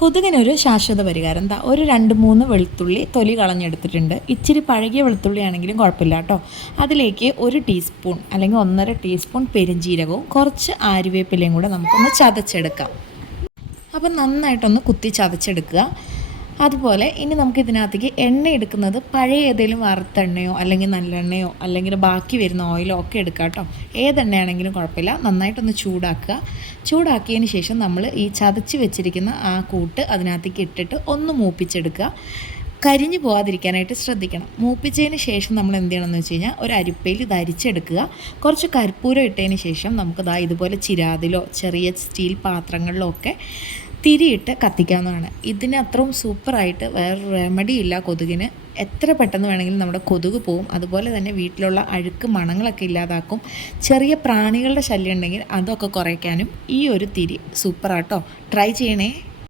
കൊതുകിനൊരു ശാശ്വത പരിഹാരം എന്താ, ഒരു 2-3 വെളുത്തുള്ളി തൊലി കളഞ്ഞെടുത്തിട്ടുണ്ട്. ഇച്ചിരി പഴകിയ വെളുത്തുള്ളി ആണെങ്കിലും കുഴപ്പമില്ല കേട്ടോ. അതിലേക്ക് 1 ടീസ്പൂൺ അല്ലെങ്കിൽ 1.5 ടീസ്പൂൺ പെരുംജീരകവും കുറച്ച് ആര്യവേപ്പിലയും കൂടെ നമുക്കൊന്ന് ചതച്ചെടുക്കാം. അപ്പം നന്നായിട്ടൊന്ന് കുത്തി ചതച്ചെടുക്കുക. അതുപോലെ ഇനി നമുക്ക് ഇതിനകത്തേക്ക് എണ്ണ എടുക്കുന്നത് പഴയ ഏതെങ്കിലും വറുത്തെണ്ണയോ അല്ലെങ്കിൽ നല്ലെണ്ണയോ അല്ലെങ്കിൽ ബാക്കി വരുന്ന ഓയിലോ ഒക്കെ എടുക്കുക കേട്ടോ. ഏതെണ്ണയാണെങ്കിലും കുഴപ്പമില്ല. നന്നായിട്ടൊന്ന് ചൂടാക്കുക. ചൂടാക്കിയതിന് ശേഷം നമ്മൾ ഈ ചതച്ച് വെച്ചിരിക്കുന്ന ആ കൂട്ട് അതിനകത്തേക്ക് ഇട്ടിട്ട് ഒന്ന് മൂപ്പിച്ചെടുക്കുക. കരിഞ്ഞു പോകാതിരിക്കാനായിട്ട് ശ്രദ്ധിക്കണം. മൂപ്പിച്ചതിന് ശേഷം നമ്മൾ എന്ത് ചെയ്യണമെന്ന് വെച്ച് കഴിഞ്ഞാൽ ഒരു അരിപ്പയിൽ ഇത് അരിച്ചെടുക്കുക. കുറച്ച് കർപ്പൂരം ഇട്ടതിന് ശേഷം നമുക്കിതാ ഇതുപോലെ ചിരാതിലോ ചെറിയ സ്റ്റീൽ പാത്രങ്ങളിലോ ഒക്കെ തിരിയിട്ട് കത്തിക്കാവുന്നതാണ്. ഇതിന് അത്രയും സൂപ്പറായിട്ട് വേറൊരു റെമഡി ഇല്ല കൊതുകിന്. എത്ര പെട്ടെന്ന് വേണമെങ്കിലും നമ്മുടെ കൊതുക് പോവും. അതുപോലെ തന്നെ വീട്ടിലുള്ള അഴുക്ക് മണങ്ങളൊക്കെ ഇല്ലാതാക്കും. ചെറിയ പ്രാണികളുടെ ശല്യം ഉണ്ടെങ്കിൽ അതൊക്കെ കുറയ്ക്കാനും ഈ ഒരു തിരി സൂപ്പറാട്ടോ. ട്രൈ ചെയ്യണേ.